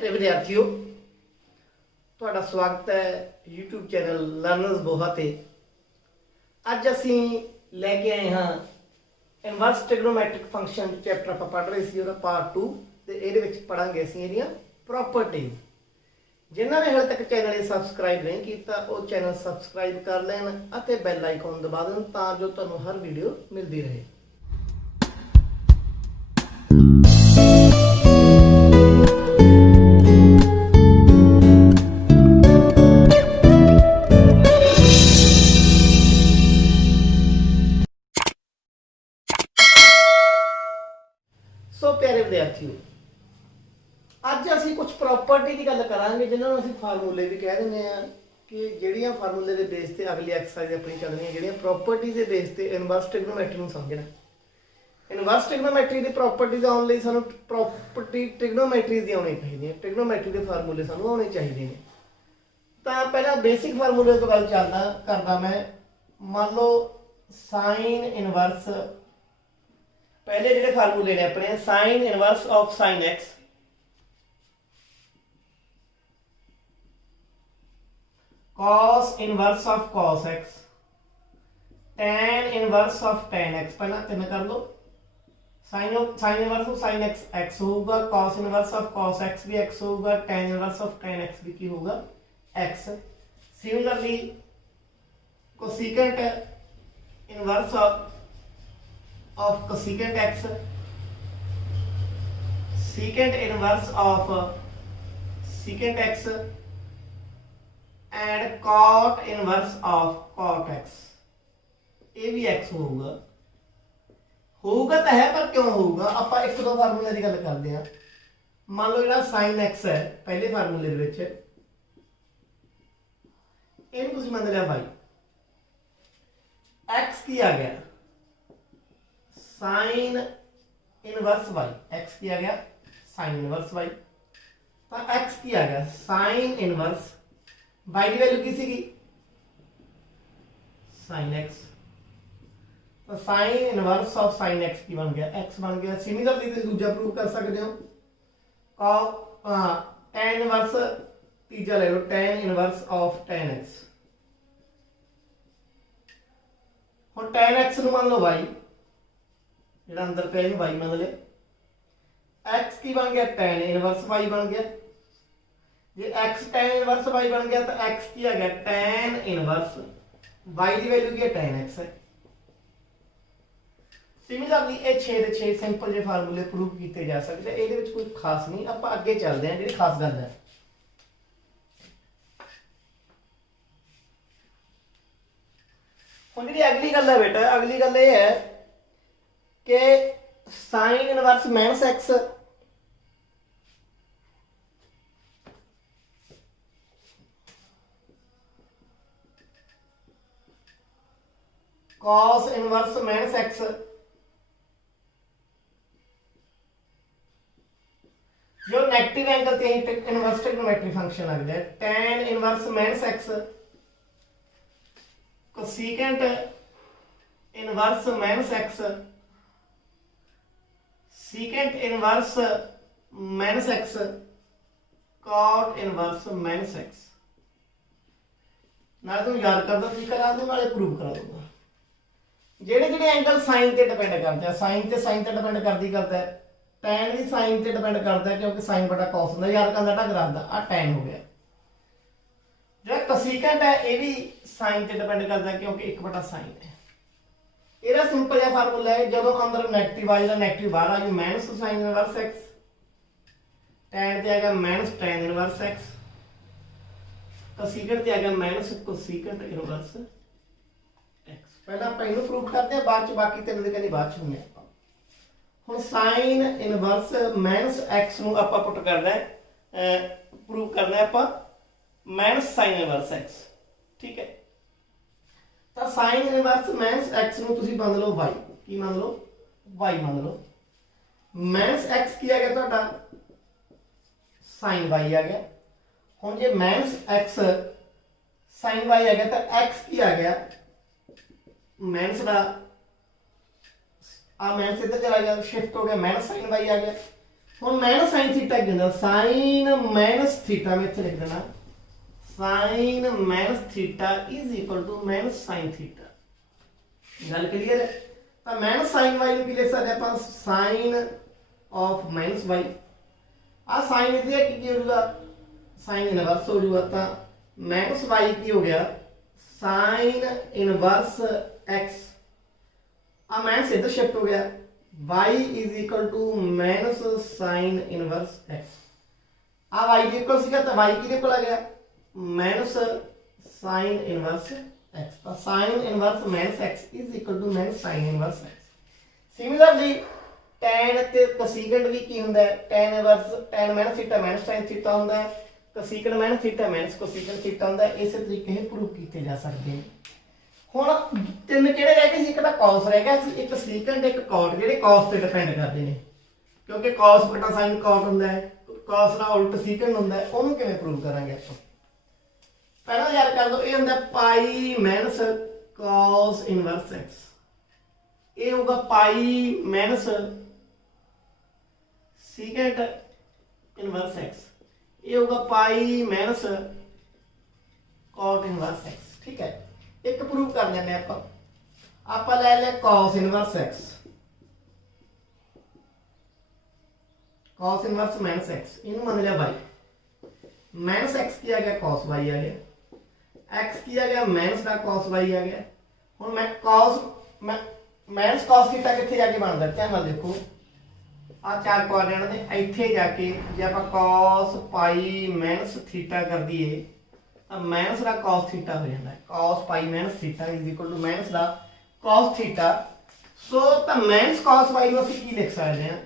प्यारे विद्यार्थियों, ਤੁਹਾਡਾ स्वागत है यूट्यूब चैनल लर्नर्स बोहा ते। अज असी लैके आए हाँ इनवर्स ट्रिग्नोमैट्रिक फंक्शन चैप्टर आप पढ़ रहे थे पार्ट 2 तो ये पढ़ांगे असी एदियां प्रॉपर्टीज। जिन्होंने ने हाले तक चैनल सबसक्राइब नहीं किया वो चैनल सबसक्राइब कर लैन और बैल आइकॉन दबा दें जो तुहानूं हर वीडियो मिलती रहे। सो प्यारे विद्यार्थियों, अज असी कुछ प्रॉपर्टी की गल करांगे जिन्होंने असी फार्मूले भी कह दें कि जिहड़ियां फार्मूले के बेस से अगली एक्सरसाइज अपनी चलनी है जिहड़ियां प्रॉपर्टी के बेस से इनवर्स ट्रिग्नोमैट्री समझना। इनवर्स ट्रिग्नोमैट्री की प्रॉपर्टीज आने लई सानूं प्रॉपर्टी ट्रिग्नोमैट्री दी आउणी चाहीदी है, ट्रिग्नोमैट्री के फार्मूले सानूं आउणे चाहीदे ने। तो पहला बेसिक फार्मूले तो गल करदा मैं। मान लो साइन इनवर्स पहले जो फार्मूले ने अपने sine inverse of sine X cos inverse of cos X tan inverse of tan X. पहला तीन कर लो। Sine inverse of sine X X होगा, cos inverse of cos X भी एक्स होगा, tan inverse of tan X भी की होगा X. Similarly cosecant inverse of cosecant x, secant inverse of secant x and cot inverse of cot x। ये भी x होगा तो है पर क्यों होगा आप एक दो फार्मूले की गल करते हैं। मान लो जो साइन x है पहले फार्मूले इन मान लिया y x की आ गया साइन इनवर्स वाई, एक्स किया गया साइन इनवर्स वाई तो एक्स किया गया साइन इनवर्स वाई की वैल्यू की सी साइन एक्स तो sine inverse of sine x की बन गया एक्स बन गया। सिमिलरली दूजा प्रूव कर सकते हो टैन इनवर्स तीजा ले लो tan inverse of tan X. हुण टैन एक्स मान लो वाई जो अंदर पे वाई मान लिया, एक्स की बन गया टैन इनवर्स वाई बन गया। जे एक्स टैन इनवर्स वाई बन गया तो एक्स की आ गया टैन इनवर्स वाई की वैल्यू की टैन एक्स है। सिमिलरली ये 6 ਦੇ 6 सिंपल जे फार्मूले प्रूव किए जा सकते, ये कोई खास नहीं। आप अगे चलते हैं जी खास गल है। हुण जी अगली गल है बेटा, अगली गल ये है कि sine inverse minus x cos inverse minus x जो नेगेटिव एंगल ते इनवर्स ट्रिग्नोमेट्री फंक्शन लगता है। Tan inverse minus x cosecant inverse minus x secant inverse minus x cot inverse minus x. ना तुम याद कर दो करा दूंगा नाले प्रूव करा दूंगा। जेडे जेडे एंगल साइन ते डिपेंड करते हैं, साइन ते डिपेंड करता है, टैन भी साइन ते डिपेंड करता है क्योंकि साइन बटा कॉस होंगे। याद करना ढंग रखता आ टैन हो गया। जो कोसेकेंट है ये भी साइन ते डिपेंड करता है क्योंकि 1 बटा साइन है। ਇਹਦਾ ਸਿੰਪਲ ਜਿਹਾ ਫਾਰਮੂਲਾ ਹੈ ਜਦੋਂ ਅੰਦਰ ਨੈਗੇਟਿਵ ਆ ਜਾਂਦਾ ਨੈਗੇਟਿਵ ਬਾਹਰ ਆ ਜੂ minus sign inverse x tan ਤੇ ਆ ਗਿਆ ਮਾਈਨਸ tan ਇਨਵਰਸ x ਕੋਸੇਕੈਂਟ ਤੇ ਆ ਗਿਆ ਮਾਈਨਸ ਕੋਸੇਕੈਂਟ ਇਨਵਰਸ x। ਪਹਿਲਾਂ ਆਪਾਂ ਇਹਨੂੰ ਪ੍ਰੂਫ ਕਰਦੇ ਆ ਬਾਅਦ ਚ ਬਾਕੀ ਤਿੰਨ ਦੇ ਕਹਿੰਦੇ ਬਾਅਦ ਚ ਹੁੰਦੇ ਆਪਾਂ। ਹੁਣ ਸਾਈਨ ਇਨਵਰਸ ਮਾਈਨਸ x ਨੂੰ ਆਪਾਂ ਪੁੱਟ ਕਰਦਾ ਪ੍ਰੂਫ ਕਰਨਾ ਆਪਾਂ ਮਾਈਨਸ ਸਾਈਨ ਇਨਵਰਸ x। ठीक है तो साइन इनवर्स माइनस एक्स ਨੂੰ ਤੁਸੀਂ ਮੰਨ ਲਓ y ਕੀ ਮੰਨ ਲਓ y ਮੰਨ ਲਓ माइनस x ਕੀ ਆ ਗਿਆ ਤੁਹਾਡਾ sin y ਆ ਗਿਆ। ਹੁਣ ਜੇ माइनस x sin y आ गया तो x की आ गया माइनस का माइनस इधर चला गया शिफ्ट हो गया माइनस sin y आ गया ਹੁਣ माइनस साइन थीटा की होंगे साइन माइनस थीटा में इत्थे लिख देना sine minus theta is equal to minus sine theta गल क्लीयर है तो माइनस साइन वाई ਨੂੰ ਕੀ ਲਿਖ ਸਕਦੇ ਆਪਾਂ साइन ऑफ माइनस वाई आ साइन इधर की हो जाएगा साइन इनवर्स हो जाएगा तो माइनस वाई की हो गया साइन इनवर्स एक्स आ माइनस इधर शिफ्ट हो गया y is equal to minus sine inverse x आ y के इक्वल सीगा तो y किदे कोल आ गया माइनस साइन इनवर्स x तो sine inverse minus x is equal to minus sine inverse x similarly tan ते कोसेकेंट भी की हुंदा है tan inverse tan minus theta minus sin theta हुंदा है cosecant minus theta minus cosecant theta हुंदा है इस तरीके से प्रूव कीते जा सकते हैं ਹੁਣ ਤਿੰਨ ਕਿਹੜੇ ਰਹਿ ਗਏ ਸੀ ਇੱਕ ਤਾਂ cos ਰਹਿ ਗਿਆ ਸੀ ਇੱਕ secant ਇੱਕ cot ਜਿਹੜੇ cos ਤੇ ਡਿਪੈਂਡ ਕਰਦੇ ਨੇ ਕਿਉਂਕਿ cos ਬਟਾ sin cot ਹੁੰਦਾ ਹੈ cos ਦਾ ਉਲਟ secant ਹੁੰਦਾ ਹੈ ਉਹਨੂੰ ਕਿਵੇਂ ਪ੍ਰੂਵ ਕਰਾਂਗੇ ਆਪਾਂ ਪਹਿਲਾਂ ਯਾਦ ਕਰ ਲਓ ਇਹ ਹੁੰਦਾ ਪਾਈ ਮਾਈਨਸ cos ਇਨਵਰਸ x ਇਹ ਹੋਗਾ ਪਾਈ ਮਾਈਨਸ secant ਇਨਵਰਸ x ਇਹ ਹੋਗਾ ਪਾਈ ਮਾਈਨਸ cot ਇਨਵਰਸ x ठीक है एक प्रूव कर लेने आप ले ले cos inverse x cos inverse minus x इन मान लिया y माइनस x किया गया cos y आ गया x किया गया माइनस का cos y आ गया हुन मैं cos माइनस cos थीटा किथे जाके बनदा ध्यान नाल देखो आ चार कोऑर्डिनेट ने इथे जाके जे आप cos पाई माइनस थीटा कर दिए माइनस का cos थीटा हो जाता है cos pi minus theta is equal to minus का cos थीटा सो तो माइनस cos y ਨੂੰ ਅਸੀਂ ਕੀ ਲਿਖ ਸਕਦੇ ਹਾਂ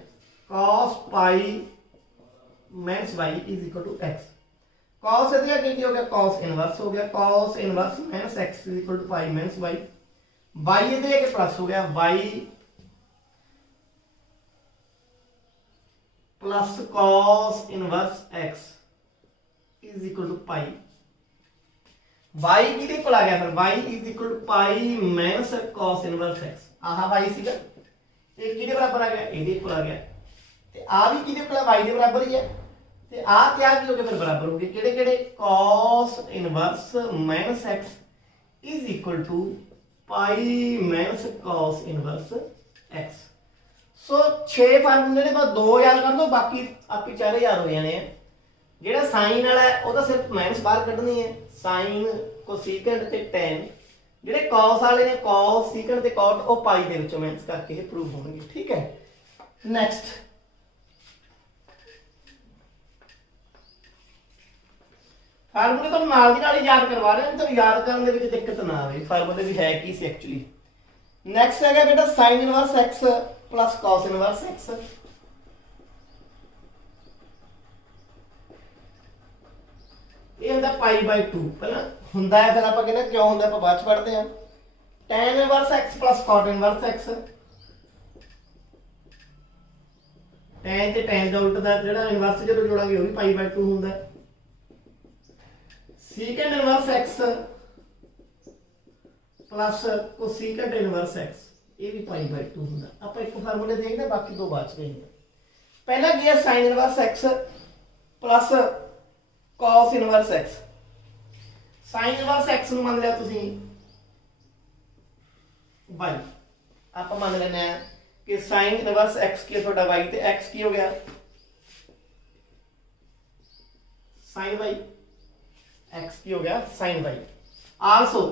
cos pi minus y is equal to x cos ਇਹਦਾ ਕੀ ਹੋ ਗਿਆ cos इनवर्स हो गया cos inverse minus x is equal to pi minus y y ਇਹਦੇ ਕੇ प्लस हो गया y plus cos inverse x is equal to pi y किदे कोल आ गया फिर y is equal to pi minus cos inverse x आहा y सीगा ये किदे बराबर आ गया ਇਹਦੇ ਕੋਲ आ गया ਤੇ ਆ ਵੀ ਕਿਹਦੇ ਕੋਲ y ਦੇ ਬਰਾਬਰ ਹੀ ਹੈ ਤੇ ਆ ਕਿਆ ਕੀ ਹੋ ਗਿਆ ਫਿਰ ਬਰਾਬਰ ਹੋ ਗਏ ਕਿਹੜੇ ਕਿਹੜੇ cos inverse minus x is equal to pi minus cos inverse x ਸੋ 6 ਫਾਰਮੂਲੇ ਨੇ ਬਸ 2 ਯਾਦ ਕਰ ਲਓ ਬਾਕੀ ਆਪੀ 4000 ਹੋ ਜਾਣੇ ਆ ਜਿਹੜਾ ਸਾਈਨ ਵਾਲਾ ਹੈ ਉਹਦਾ ਸਿਰਫ ਮਾਈਨਸ ਬਾਹਰ ਕੱਢਣੀ ਹੈ ਸਾਈਨ ਕੋਸੈਕੈਂਟ ਤੇ tan ਜਿਹੜੇ cos ਵਾਲੇ ਨੇ cos secant ਤੇ cot ਉਹ ਪਾਈ ਦੇ ਵਿੱਚੋਂ ਮਾਈਨਸ ਕਰਕੇ ਇਹ ਪ੍ਰੂਵ ਹੋਣਗੇ ਠੀਕ ਹੈ ਨੈਕਸਟ ਫਾਰਮੂਲੇ ਤੋਂ ਨਾਲ ਦੀ ਨਾਲ ਹੀ ਯਾਦ ਕਰਵਾ ਰਹੇ ਹਾਂ ਤਾਂ ਯਾਦ ਕਰਨ ਦੇ ਵਿੱਚ ਦਿੱਕਤ ਨਾ ਆਵੇ ਫਾਰਮੂਲੇ ਵੀ ਹੈ ਕੀ ਸੀ ਐਕਚੁਅਲੀ ਨੈਕਸਟ ਹੈਗਾ ਬੇਟਾ sin inverse x plus cos inverse x ਇਹ ਹੁੰਦਾ ਪਾਈ ਬਾਈ 2 ਪਹਿਲਾਂ ਹੁੰਦਾ ਹੈ ਫਿਰ ਆਪਾਂ ਕਹਿੰਦੇ ਕਿਉਂ ਹੁੰਦਾ ਆਪਾਂ ਬਾਅਦ ਚ ਪੜ੍ਹਦੇ ਹਾਂ tan inverse x plus cot inverse x tan ਤੇ tan ਦਾ ਉਲਟ ਦਾ ਜਿਹੜਾ ਇਨਵਰਸ ਜਦੋਂ ਜੋੜਾਂਗੇ ਉਹ ਵੀ ਪਾਈ ਬਾਈ 2 ਹੁੰਦਾ ਹੈ secant inverse x plus cosecant inverse x ये भी पाई बाय 2 ਹੁੰਦਾ ਆਪਾਂ ਇੱਕ ਫਾਰਮੂਲੇ ਦੇਖਦੇ ਬਾਕੀ ਦੋ ਬਾਅਦ ਚ ਦੇਖਦੇ ਪਹਿਲਾ ਕੀ ਹੈ sin inverse x plus cos inverse x sin inverse x ਨੂੰ ਮੰਨ ਲਿਆ ਤੁਸੀਂ y ਆਪਾਂ ਮੰਨ ਲੈਣਾ ਹੈ ਕਿ sin इनवर्स x ਕੀ ਹੈ ਤੁਹਾਡਾ y ਤੇ x ਕੀ ਹੋ ਗਿਆ sin y x की हो गया sin y आल्सो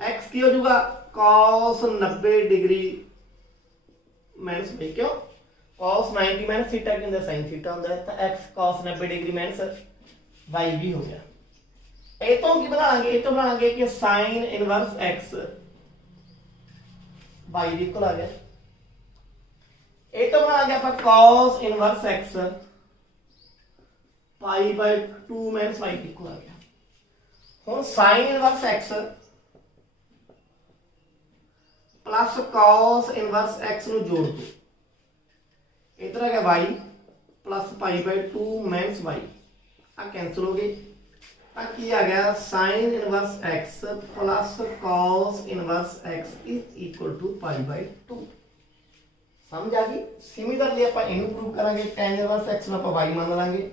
x की हो जाएगा cos 90 डिग्री माइनस y क्यों cos 90 माइनस थीटा के अंदर sin थीटा होता है तो x cos 90 degree minus y भी हो गया ये तो की बनाएंगे कि sin inverse x y equal आ गया ये तो बनाएंगे अपन cos inverse x pi by 2 minus y equal आ गया हुन sin inverse x plus cos inverse x नु जोड़ दो इधर आ गया y plus pi by 2 minus y आ कैंसिल हो गए अब की आ गया sin inverse x plus cos inverse x is equal to pi by 2 समझ आ गई। सिमिलरली आप इनू प्रूव करांगे tan इनवर्स x ਨੂੰ ਆਪਾਂ y ਮੰਨ ਲਾਂਗੇ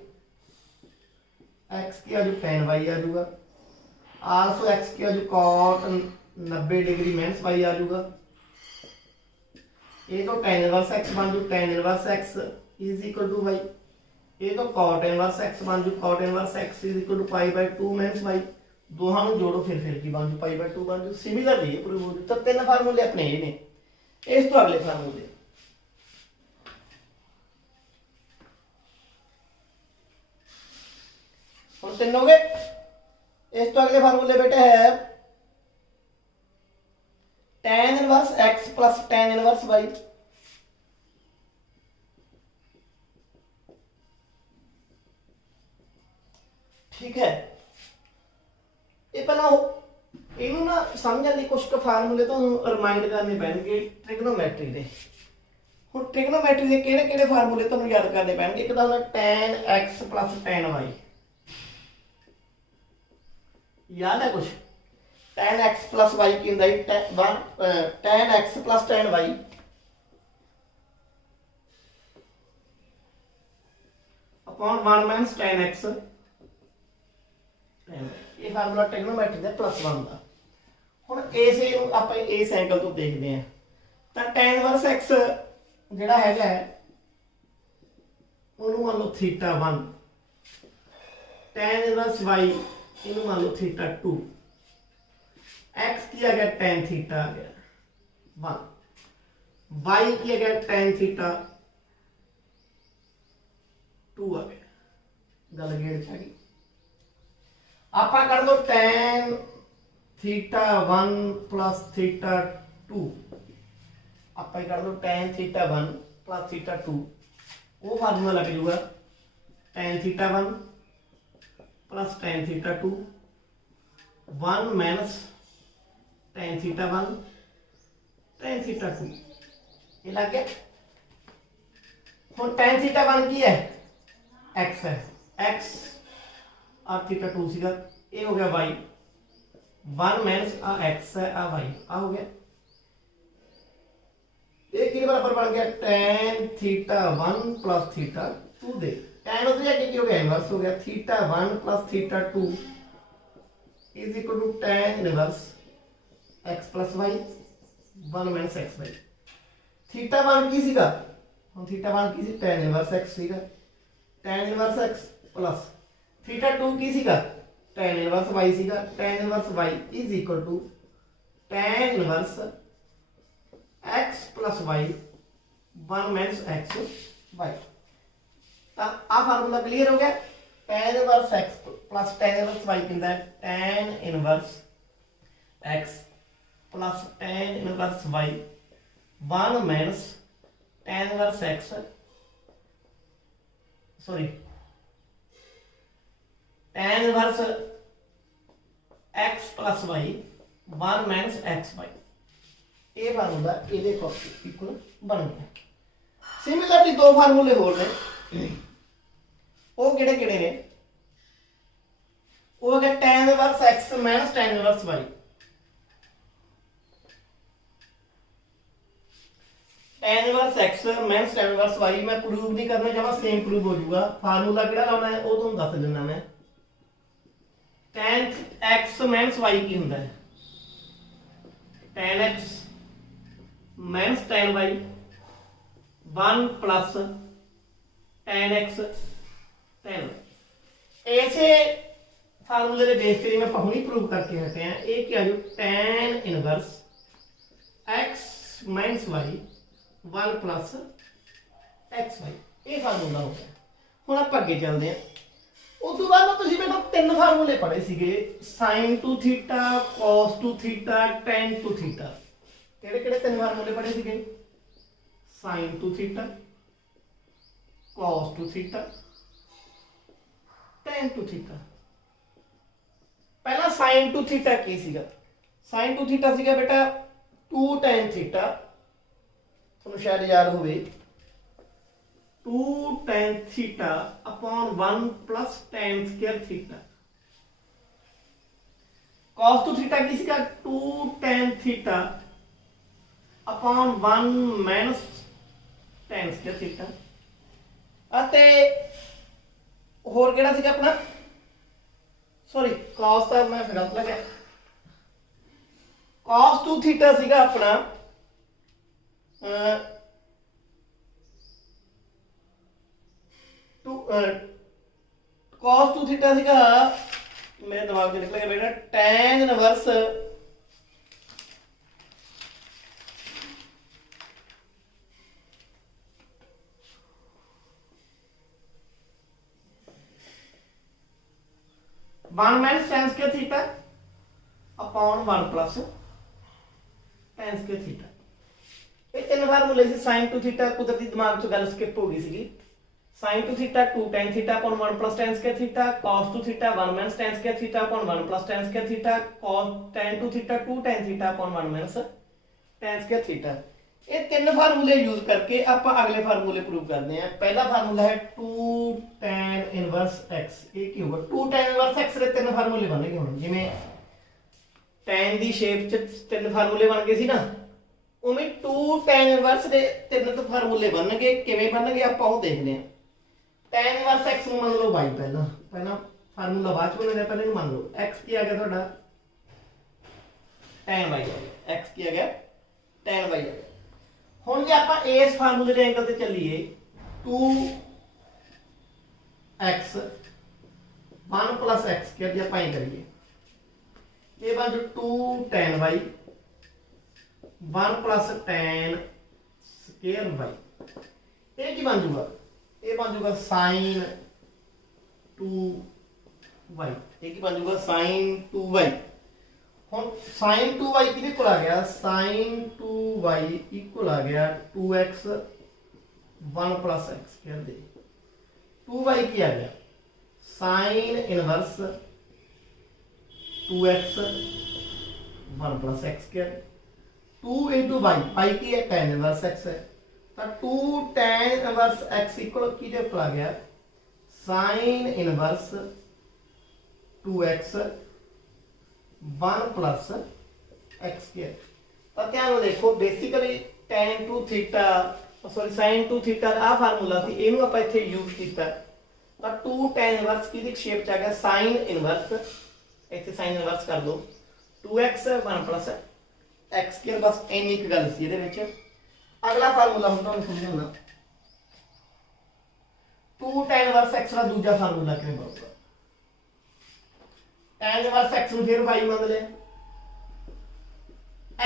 x की आजू tan y आ जाऊगा आल्सो x की आजू cot 90 डिग्री माइनस y आ जाऊगा ये तो tan इनवर्स x बन जू tan inverse x is equal to y ये तो cot इनवर्स x बन जू cot inverse x is equal to π/2 minus y दोहां ਨੂੰ जोड़ो फिर की बन जू π/2 बन जू सिमिलरली प्रूव हो जू। तो तीन फार्मूले अपने ये ने इस तो अगले फार्मूले हम तीन हो गए। इस तो अगले फार्मूले बेटे है tan inverse x plus tan inverse y ठीक है। ये पहला इनू ना समझने लिए कुछ फार्मूले तो रिमाइंड करने पैणगे ट्रिग्नोमैट्री दे। हुण ट्रिग्नोमैट्री दे किहड़े-किहड़े फार्मूले तुहानूं याद करने पैणगे। एक तां tan x plus tan y याद है कुछ tan x प्लस y की होंदा है tan x plus tan y upon 1 minus tan x ये फार्मूला ट्रिग्नोमैट्री ਦਾ +1 ਦਾ। ਹੁਣ ਇਸੇ ਨੂੰ ਆਪਾਂ ਇਸ ਐਂਗਲ ਤੋਂ ਦੇਖਦੇ ਹਾਂ ਤਾਂ tan ਇਨਵਰਸ x ਜਿਹੜਾ ਹੈਗਾ ਉਹਨੂੰ ਮੰਨ ਲਓ θ1 tan इनवर्स y इनू मान लो θ2 x की आ गया tan थीटा आ गया 1 y की आ गया tan थीटा 2 आ गया गल गेड़ छ गई। आप कर दो tan θ1 प्लस θ2 आप कर दो tan θ1 प्लस θ2 वो फार्मूला लग जाऊगा tan θ1 plus tan θ2 1 minus tan θ1 tan θ2 ये लग गया। हुण tan θ1 की है x है x और θ2 सीगा ये हो गया y 1 माइनस आ x है आ y आ हो गया। ये किसके बराबर बन गया tan θ1 प्लस θ2 दे tan उधर जाके क्या हो गया इनवर्स हो गया θ1 plus θ2 is equal to tan inverse x plus y 1 minus x y θ1 की सीगा हम θ1 की सी tan इनवर्स x सीगा tan इनवर्स x प्लस θ2 की सीगा tan इनवर्स y सीगा tan inverse y is equal to tan inverse x plus y 1 minus x y। तो आ फार्मूला क्लियर हो गया। tan inverse x plus tan inverse y किंदा है tan inverse x plus tan inverse y 1 minus tan inverse x sorry tan inverse x plus y 1 minus x y ये formula ये equal बन गया। Similarly दो फार्मूले होर ने वो किहड़े किहड़े ने वो है tan inverse x minus tan inverse y tan inverse x minus tan inverse y मैं प्रूव नहीं करना जब सेम प्रूव हो जाऊगा। फार्मूला किहड़ा लाना है वो तुहानूं दस दिना मैं tan x माइनस y की हुंदा है tan x minus tan y 1 plus tan x tan ऐसे फार्मूले के बेस पे मैं पहुंच प्रूव करके हटे हैं ये क्या जो tan inverse x minus y 1 plus x y ये फार्मूला हो गया। हुण आप अगे चलते हैं उस तो बाद तुसीं बेटा तीन फार्मूले पढ़े सीगे sin two theta cos two theta tan two theta किहड़े-किहड़े तीन फार्मूले पढ़े सीगे sin two theta cos two theta tan two theta. पहला sin टू थीटा की सीगा sin टू थीटा सीगा बेटा 2 tan थीटा तुहानूं शायद याद होवे 2 tan theta upon 1 plus tan square theta. cos two theta की सीगा 2 tan theta upon 1 minus tan square theta ਅਤੇ ਹੋਰ ਕਿਹੜਾ ਸੀਗਾ ਆਪਣਾ सॉरी cos ਦਾ ਮੈਂ ਗਲਤ ਲੱਗਿਆ cos 2 थीटा ਸੀਗਾ ਆਪਣਾ cos 2 थीटा ਸੀਗਾ मेरे दिमाग से निकल गया बेटा tan inverse one minus tan square theta upon 1 plus tan square theta ये तीन फार्मूले से sin 2 थीटा कुदरती दिमाग चो गल स्किप हो गई सी sin 2 theta 2 tan theta upon 1 plus tan square theta cos 2 theta 1 minus tan square theta upon 1 plus tan square theta cos tan 2 theta 2 tan theta upon 1 minus tan square theta ये तीन फार्मूले use करके आप अगले फार्मूले prove करते हैं पहला फार्मूला है 2 tan इनवर्स x ये की होगा 2 tan इनवर्स x ਦੇ तीन फार्मूले बनणगे ਹੁਣ ਜਿਵੇਂ tan ਦੀ ਸ਼ੇਪ ਚ ਤਿੰਨ ਫਾਰਮੂਲੇ ਬਣ ਗਏ ਸੀ ਨਾ ਉਵੇਂ 2 tan इनवर्स ਦੇ ਤਿੰਨ ਤੋਂ ਫਾਰਮੂਲੇ ਬਣਨਗੇ ਕਿਵੇਂ ਬਣਨਗੇ ਆਪਾਂ ਉਹ ਦੇਖਦੇ ਹਾਂ tan इनवर्स x ਨੂੰ ਮੰਨ ਲਓ y ਪਹਿਲਾਂ ਫਾਰਮੂਲਾ ਬਾਅਦ ਚ ਬਣਾਉਣਾ ਪਹਿਲਾਂ ਇਹਨੂੰ ਮੰਨ ਲਓ x ਕੀ ਆ ਗਿਆ ਤੁਹਾਡਾ tan y ਆ ਗਿਆ x ਕੀ ਆ ਗਿਆ tan y ਆ ਗਿਆ ਹੁਣ ਜੇ ਆਪਾਂ ਇਸ ਫਾਰਮੂਲੇ ਦੇ ਐਂਗਲ ਤੇ ਚੱਲੀਏ 2x 1 plus x स्क्वायर ਜੇ ਆਪਾਂ ਇਹ ਕਰੀਏ ਇਹ ਬਣ ਜੂ 2 tan y 1 plus tan square y ਇਹ ਕੀ ਬਣ ਜੂਗਾ ਇਹ ਬਣ ਜੂਗਾ sin 2y ਇਹ ਕੀ ਬਣ ਜੂਗਾ sin 2y ਹੁਣ sin 2y ਕਿਹਦੇ ਕੋਲ ਆ ਗਿਆ sin 2y ਇਕੁਅਲ ਆ ਗਿਆ 2x 1 plus x स्क्वायर ਦੇ 2y ਕੀ ਆ ਗਿਆ sin inverse 2x 1 plus x square 2 into y y की है tan इनवर्स x है तो 2 tan इनवर्स x इक्वल किधर पर आ गया sin inverse 2x 1 plus x square तो ध्यान देखो basically tan 2 theta sorry sin 2 theta आ फार्मूला ਸੀ ਇਹਨੂੰ ਆਪਾਂ ਇੱਥੇ ਯੂਜ਼ ਕੀਤਾ ਤਾਂ 2 tan इनवर्स की शेप च आ गया sin इनवर्स ਇੱਥੇ sin इनवर्स कर दो 2x 1 plus x स्क्वायर बस ਇੰਨੀ ਇੱਕ ਗੱਲ ਸੀ ਇਹਦੇ ਵਿੱਚ ਅਗਲਾ ਫਾਰਮੂਲਾ ਹੁਣ ਤੁਹਾਨੂੰ ਸਮਝਾਉਣਾ 2 tan इनवर्स x ਦਾ ਦੂਜਾ ਫਾਰਮੂਲਾ ਕਿਵੇਂ ਬਣੂਗਾ tan इनवर्स x ਨੂੰ ਫਿਰ y ਮੰਨ ਲਿਆ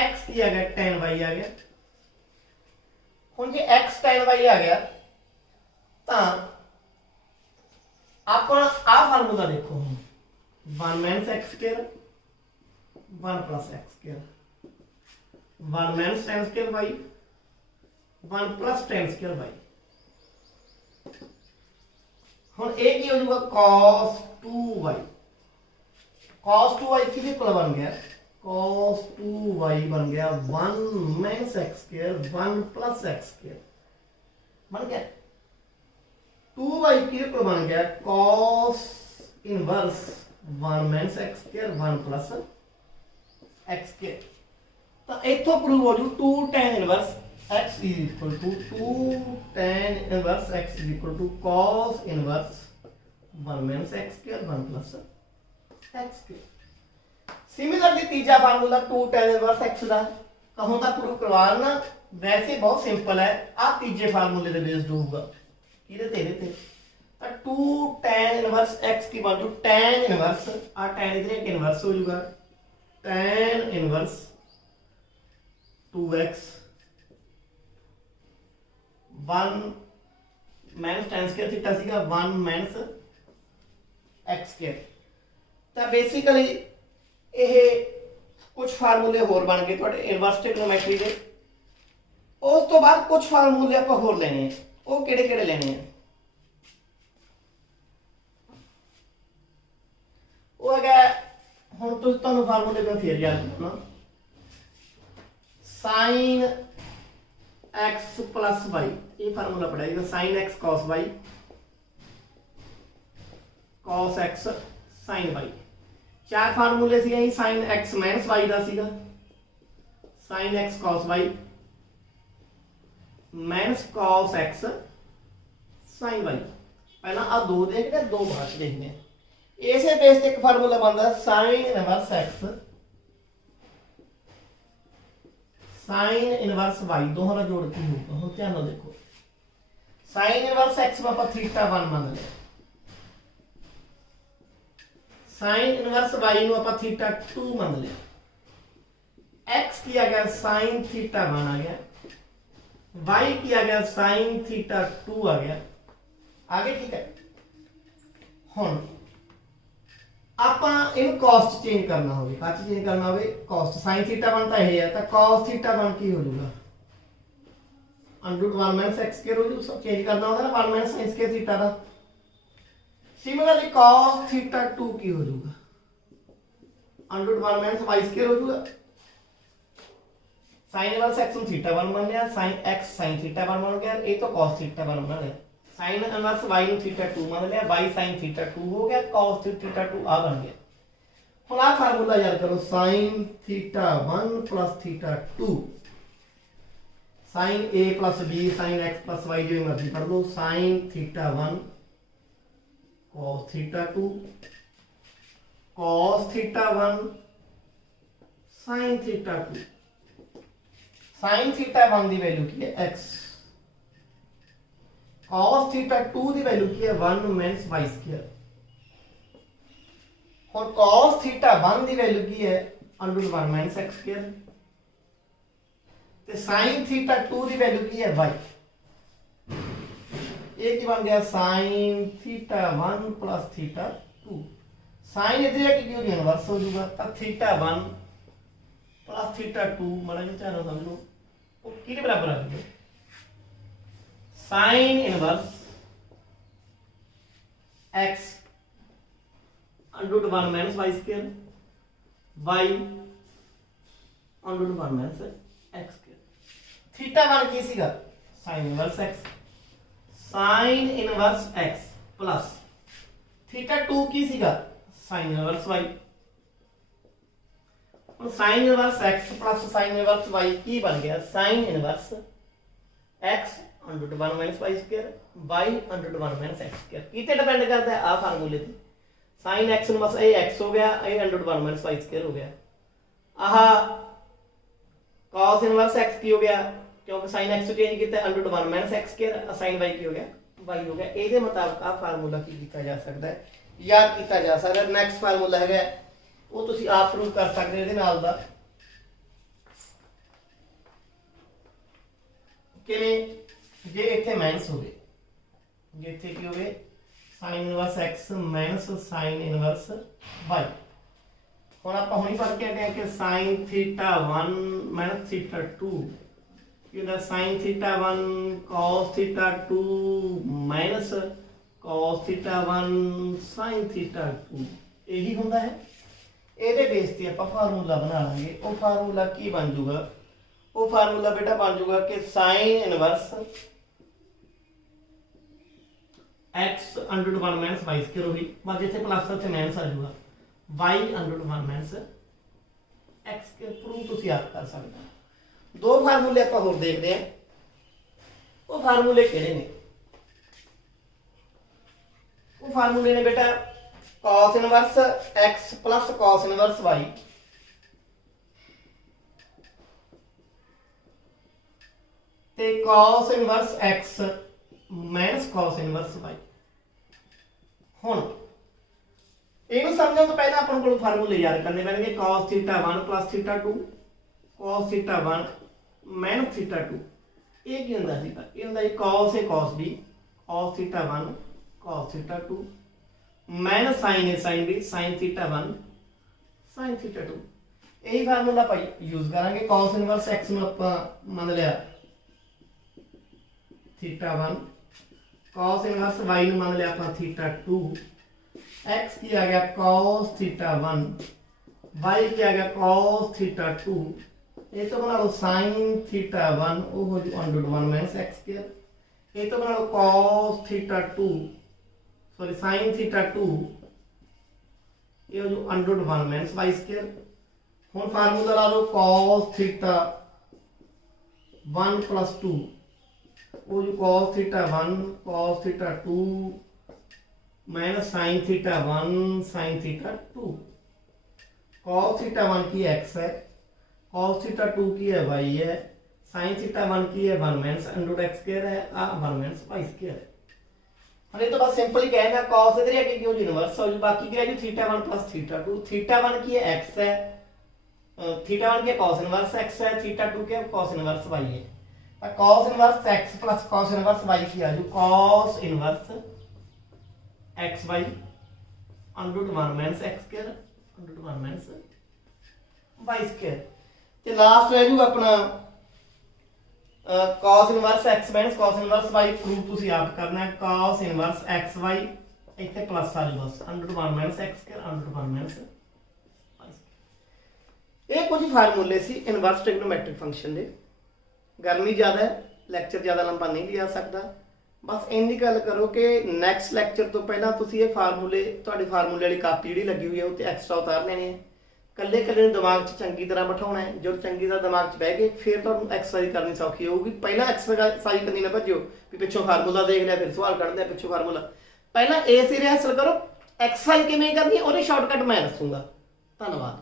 x ਕੀ ਆ ਗਿਆ tan y ਆ ਗਿਆ ਹੁਣ ਜੇ x tan y ਆ ਗਿਆ ਤਾਂ अपन आ फार्मूला देखो 1 minus x square 1 plus x square 1 minus tan square y 1 plus tan square y ਹੁਣ ਇਹ ਕੀ ਹੋ ਜਾਊਗਾ cos 2y cos 2y ਕਿਹਦੇ ਕੋਲ ਬਣ ਗਿਆ cos 2y ਬਣ ਗਿਆ 1 minus x square 1 plus x square बन गया 2y की पर बन गया cos inverse 1 minus x square 1 plus x square तो इथों प्रूव हो जू 2 tan inverse x is equal to 2 tan inverse x is equal to cos inverse 1 minus x square 1 plus x square similarly तीसरा formula 2 tan inverse x ਦਾ ਕਹੋਂ ਤਾਂ prove ਕਰਵਾ ਲੈਣਾ ਵੈਸੇ ਬਹੁਤ simple ਹੈ ਆ ਤੀਜੇ ਫਾਰਮੂਲੇ ਦੇ ਬੇਸਡ ਹੋਊਗਾ ਇਹਦੇ ਤੇ ਤਾਂ 2 tan इनवर्स x की बन जू tan इनवर्स आ tan इधर एक इनवर्स हो जाएगा tan inverse 2x 1 minus tan square theta ਸੀਗਾ 1 माइनस x स्क्वायर ਤਾਂ ਬੇਸਿਕਲੀ ਇਹ ਕੁਝ ਫਾਰਮੂਲੇ ਹੋਰ ਬਣ ਗਏ ਤੁਹਾਡੇ ਇਨਵਰਸ ਟ੍ਰਿਗਨੋਮੈਟਰੀ ਦੇ ਉਸ ਤੋਂ ਬਾਅਦ ਕੁਝ ਫਾਰਮੂਲੇ ਆਪਾਂ ਹੋਰ ਲੈਣੇ ਆ ਉਹ ਕਿਹੜੇ ਕਿਹੜੇ ਲੈਣੇ ਆ ਉਹ ਹੈਗਾ ਹੁਣ ਤੁਸੀਂ ਤੁਹਾਨੂੰ ਫਾਰਮੂਲੇ ਮੈਂ ਫੇਰ ਯਾਦ ਕਰਨਾ sin x plus y ਇਹ formula ਪੜਾਈਗਾ sin x cos y cos x sin y ਚਾਰ ਫਾਰਮੂਲੇ ਸੀ ਇਹ sin x y ਦਾ ਸੀਗਾ sin x cos y minus cos x sine y. पहला आ दो देखते हैं, दो बाद च देखते हैं। इसे बेस ते एक फार्मूला बनता sine inverse x sine inverse y, दोनों का जोड़ की होगा। हम ध्यान देखो, साइन इनवर्स एक्स में आप थीटा 1 मान लिया, साइन इनवर्स वाई में आप थीटा 2 मान लिया, एक्स किया गया साइन थीटा 1 आ गया, वाई किया गया साइन थीटा 2 आ गया। आगे ठीक है। हुण ਆਪਾਂ ਇਹਨੂੰ ਕਾਸਟ ਚੇਂਜ ਕਰਨਾ ਹੋਵੇ, ਕੱਚ ਚੇਂਜ ਕਰਨਾ ਹੋਵੇ ਕਾਸਟ, sin थीटा 1 ਤਾਂ ਇਹ ਹੈ, ਤਾਂ cos थीटा 1 ਕੀ ਹੋ ਜਾਊਗਾ, √1 - x स्क्वायर हो जाਊ। ਚੇਂਜ ਕਰਨਾ ਹੁੰਦਾ ਨਾ 1 - sin स्क्वायर थीटा ਦਾ। सिमिलरली cos थीटा 2 ਕੀ ਹੋ ਜਾਊਗਾ, √1 - y स्क्वायर हो जाਊਗਾ। sin इनवर्स x ਨੂੰ थीटा 1 मान लिया, sin x sin थीटा 1 बन गया, ये तो cos थीटा 1 बन गया। साइन इनवर्स y ਨੂੰ थीटा 2 मान लिया, y sin थीटा 2 हो गया, cos थीटा 2 आ बन गया। ਹੁਣ ਆ फार्मूला याद करो, sin theta 1 plus theta 2, sin a plus b sin x plus y जो मर्जी पढ़ लो, sin theta 1 cos theta 2 cos theta 1 sin theta 2। sin theta 1 की वैल्यू की है x, cos थीटा 2 की वैल्यू की है 1 - y स्क्वायर। और cos थीटा 1 की वैल्यू की है √1 - x स्क्वायर, ते sin थीटा 2 की वैल्यू की है y। ये की बन गया sin theta 1 plus theta 2। sin इधर की क्यों इनवर्स हो जाएगा, तो थीटा 1 प्लस थीटा 2 माड़ा जिहा ध्यान समझ लो, वो किहदे बराबर आ गया, sine inverse x √1 - y square y √1 - x square. Theta 1 की सीगा sign inverse x, sign inverse x plus theta 2 की सीगा साइन इनवर्स y। और sign inverse x plus sine inverse y की बन गया sine inverse x √1 - y square y √1 - x square. किते depend करता है, आ फार्मूले ते sin x ਨੂੰ ਬਸ ਇਹ x ਹੋ ਗਿਆ, ਇਹ √1 - y स्क्वायर हो गया। आह cos इनवर्स x की हो गया, क्योंकि sin x चेंज किया √1 - x स्क्वायर, sin y की हो गया y हो गया। ਇਹਦੇ ਮੁਤਾਬਕ ਆ ਫਾਰਮੂਲਾ ਕੀ ਕੀਤਾ ਜਾ ਸਕਦਾ ਹੈ, ਯਾਦ ਕੀਤਾ ਜਾ ਸਕਦਾ। ਨੈਕਸਟ ਫਾਰਮੂਲਾ ਹੈਗਾ ਉਹ ਤੁਸੀਂ ਆਪ ਪ੍ਰੂਵ ਕਰ ਸਕਦੇ ਹੋ ਇਹਦੇ ਨਾਲ ਦਾ। ਕਿਵੇਂ, ਜੇ ਇੱਥੇ ਮਾਈਨਸ ਹੋਵੇ, ਜੇ ਇੱਥੇ ਕੀ ਹੋਵੇ sin inverse x minus sin inverse y। ਹੁਣ ਆਪਾਂ ਹੁਣੀ ਪੜ੍ਹ ਕੇ ਆਏ ਹਾਂ ਕਿ sin थीटा 1 माइनस थीटा 2 ਕੀ ਹੁੰਦਾ, sin theta 1 cos theta 2 minus cos theta 1 sin theta 2 ਇਹੀ ਹੁੰਦਾ ਹੈ। ਇਹਦੇ ਬੇਸ ਤੇ ਆਪਾਂ ਫਾਰਮੂਲਾ ਬਣਾ ਲਾਂਗੇ। ਉਹ ਫਾਰਮੂਲਾ ਕੀ ਬਣ ਜਾਊਗਾ, ਉਹ ਫਾਰਮੂਲਾ ਬੇਟਾ ਬਣ ਜਾਊਗਾ ਕਿ sin inverse x √1 - y square होगी, बस जिथे प्लस उत्थे माइनस आ जाऊगा, y √1 - x के प्रूव तुसी आप कर सकते हो। दो फार्मूले आप होर देखते हैं, वो फार्मूले किहड़े ने, वो फार्मूले ने बेटा cos inverse x plus cos inverse y ते cos inverse x minus cos inverse y। ਹੁਣ ਇਹਨੂੰ ਸਮਝਣ ਤੋਂ ਪਹਿਲਾਂ ਆਪਾਂ ਨੂੰ ਫਾਰਮੂਲੇ ਯਾਦ ਕਰਨੇ ਪੈਣਗੇ। cos theta 1 plus theta 2 cos theta 1 minus theta 2। ਇਹ ਕੀ ਹੁੰਦਾ ਸੀਗਾ, ਇਹ ਹੁੰਦਾ ਜੀ cos a cos b cos theta 1 cos theta 2 minus sin a sin b sin theta 1 sin theta 2। ਇਹੀ ਫਾਰਮੂਲਾ ਆਪਾਂ ਯੂਜ਼ ਕਰਾਂਗੇ। cos इनवर्स x ਨੂੰ ਆਪਾਂ ਮੰਨ ਲਿਆ थीटा 1, cos इनवर्स y ਨੂੰ ਮੰਨ ਲਿਆ ਆਪਾਂ थीटा 2, x की आ गया cos थीटा 1, y की आ गया cos थीटा 2। ये तो बना लो sin थीटा 1 वो हो जाए √1 - x स्क्वायर। ये तो बना लो cos theta 2 sorry sin theta 2 ये हो जाए √1 - y स्क्वायर। हुण फार्मूला ला लो cos थीटा 1 + 2 ਉਹ ਜੋ cos theta 1 cos theta 2 minus sin theta 1 sin theta 2। cos theta 1 की x है, cos थीटा 2 की है y है, sin थीटा 1 की है 1 माइनस अंडर x स्क्वायर है, 1 माइनस y स्क्वायर है। हम ये तो बस सिंपल ही कहना cos इधर आके क्यों इनवर्स हो, बाकी क्या है थीटा 1 प्लस थीटा 2। थीटा 1 की है x है, थीटा 1 की cos इनवर्स x है, थीटा 2 की cos इनवर्स y है। तो cos inverse x plus cos inverse y की आ जाऊ cos inverse xy under 1 minus x square under 1 minus y square. ते लास्ट रह जू अपना cos inverse x minus cos inverse y proof ਤੁਸੀਂ ਆਪ ਕਰਨਾ ਹੈ। cos इनवर्स xy ਇੱਥੇ ਪਲੱਸ ਆ ਜਾਊ ਬਸ under 1 minus x square under 1 minus y। ਇਹ ਕੁਝ ਫਾਰਮੂਲੇ ਸੀ ਇਨਵਰਸ ਟ੍ਰਿਗਨੋਮੈਟ੍ਰਿਕ ਫੰਕਸ਼ਨ ਦੇ। ਗਰਮੀ ਜ਼ਿਆਦਾ ਹੈ, ਲੈਕਚਰ ਜ਼ਿਆਦਾ ਲੰਬਾ ਨਹੀਂ ਲਿਆ ਸਕਦਾ। ਬਸ ਇੰਨੀ ਗੱਲ ਕਰੋ ਕਿ ਨੈਕਸਟ ਲੈਕਚਰ ਤੋਂ ਪਹਿਲਾਂ ਤੁਸੀਂ ਇਹ ਫਾਰਮੂਲੇ ਤੁਹਾਡੀ ਫਾਰਮੂਲੇ ਵਾਲੀ ਕਾਪੀ ਜਿਹੜੀ ਲੱਗੀ ਹੋਈ ਹੈ ਉਹ ਤੇ ਐਕਸਟਰਾ ਉਤਾਰ ਲੈਣੇ ਹੈ। ਕੱਲੇ ਕੱਲੇ ਨੂੰ ਦਿਮਾਗ 'ਚ ਚੰਗੀ ਤਰ੍ਹਾਂ ਬਿਠਾਉਣਾ ਹੈ। ਜਦੋਂ ਚੰਗੀ ਤਰ੍ਹਾਂ ਦਿਮਾਗ 'ਚ ਬਹਿ ਗਏ ਫਿਰ ਤੁਹਾਨੂੰ ਐਕਸਰਸਾਈਜ਼ ਕਰਨੀ ਸੌਖੀ ਹੋਊਗੀ। ਪਹਿਲਾਂ ਐਕਸਰਸਾਈਜ਼ ਕਰਨੀ ਨਾ ਭੱਜਿਓ ਵੀ ਪਿੱਛੋਂ ਫਾਰਮੂਲਾ ਦੇਖ ਲਿਆ ਫਿਰ ਸਵਾਲ ਕੱਢ ਲਿਆ ਪਿੱਛੋਂ ਫਾਰਮੂਲਾ। ਪਹਿਲਾਂ ਇਹ ਸੀ ਰਿਹਰਸਲ ਕਰੋ ਐਕਸਰਸਾਈਜ਼ ਕਿਵੇਂ ਕਰਨੀ ਉਹਦੇ ਸ਼ਾਰਟਕਟ ਮੈਂ ਦੱਸੂਗਾ। ਧੰਨਵਾਦ।